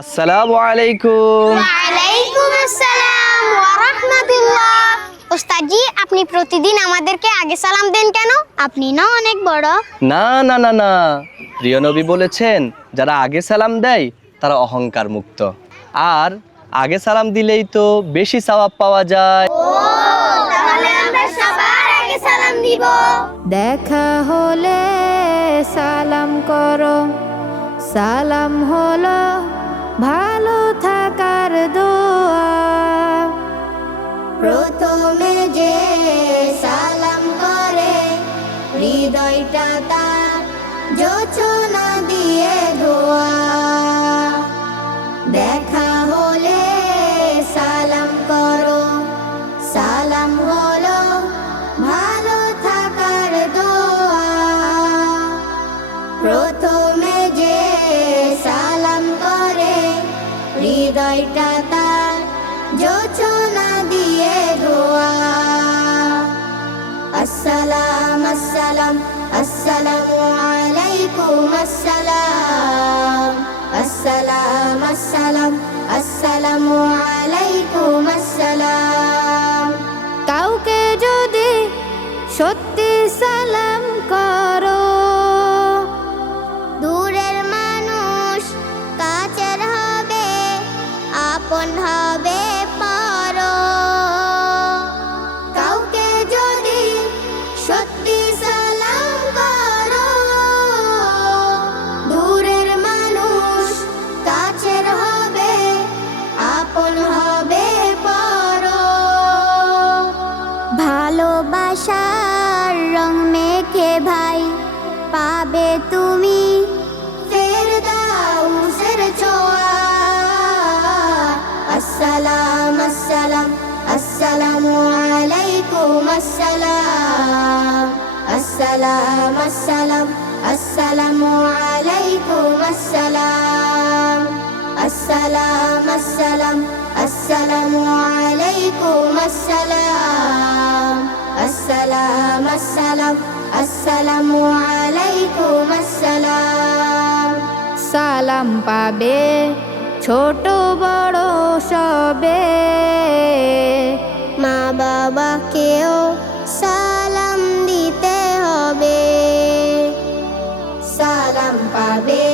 আসসালামু আলাইকুম। ওয়ালাইকুম আসসালাম ওয়া রাহমাতুল্লাহ। ওস্তাদ জি, আপনি প্রতিদিন আমাদেরকে আগে সালাম দেন কেন? আপনি না অনেক বড়। না না না না, প্রিয় নবী বলেছেন যারা আগে সালাম দেয় তারা অহংকার মুক্ত, আর আগে সালাম দিলেই তো বেশি সওয়াব পাওয়া যায়। তাহলে আমরা সবার আগে সালাম দিব। দেখা হলে সালাম করো, সালাম হলো ভালো থাকার দোয়া। প্রথমে যে সালাম করে হৃদয়টা তার যোচনা দিয়ে ধোয়া। দেখা হলে সালাম করো, সালাম হলো ভালো থাকার দোয়া। প্রথমে যে সালাম করে হৃদয়টা তার যোচনা দিয়ে ধোয়া। আসসালাম আসসালাম আসসালামু আলাইকুম আসসালাম। আসসালাম আসসালাম আসসালামু আলাইকুম আসসালাম। কাউকে যদি সত্যি সালাম করো, দূরের মানুষ কাছের হবে, আপন হবে পর। কাউকে যদি সত্যি সালাম করো, দূরের মানুষ কাছের হবে, আপন হবে পর। ভালোবাসার রং মেখে ভাই পাবে তুমি ফেরদাউসের ছোঁয়া। আসসালাম আসসালাম আসসালামু আলাইকুম আসসালাম। আসসালাম আসসালাম আসসালামু আলাইকুম আসসালাম। আসসালাম আসসালাম আসসালামু আলাইকুম আসসালাম। আসসালাম আসসালাম আসসালামু আলাইকুম আসসালাম। সালাম পাবে ছোট বড় সবে, মা বাবাকেও সালাম দিতে হবে। সালাম পাবে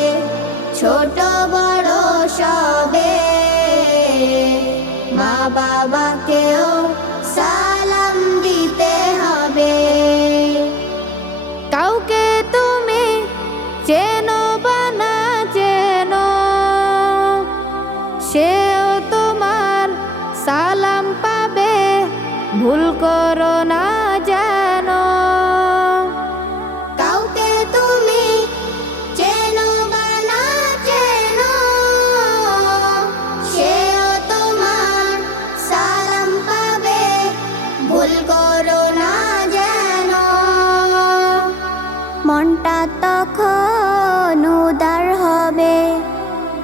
ছোট বড় সবে, মা বাবাকেও সালাম দিতে হবে। কাউকে তুমি চেনো বা না চেনো, সেও তোমার সালাম পাবে, ভুল করো না যেন। কাউকে তুমি চেনো বা না চেনো, সেও তোমার সালাম পাবে, ভুল করো না যেন। মনটা তখন উদার হবে,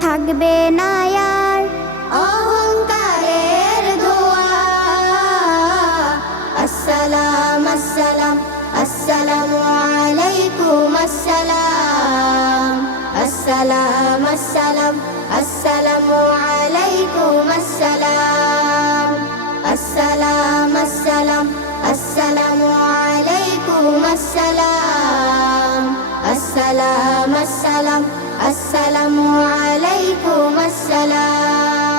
থাকবে না আর অহংকারের ধোয়া। আসসালাম আসসালাম আসসালামু আলাইকুম আসসালাম। আসসালাম আসসালাম আসসালামু আলাইকুম আসসালাম। আসসালাম আসসালাম আসসালামু আলাইকুম আসসালাম। আসসালাম আসসালাম আসসালামু আলাইকুম আসসালাম।